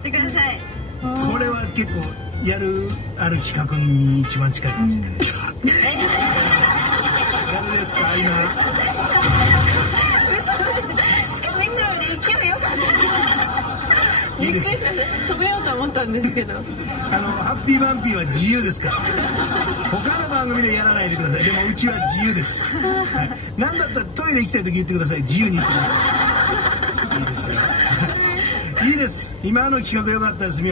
ってください。これは結構やるある企画に一番近いかもしれない。誰ですか今。しかもいつもより勢いよかった。いいです。止めようと思ったんですけど。ハッピーバンピーは自由ですから。他の番組でやらないでください。でもうちは自由です。はい、なんだったらトイレ行きたい時言ってください。自由に言ってください。いいですよ。いいです。今の企画良かったです。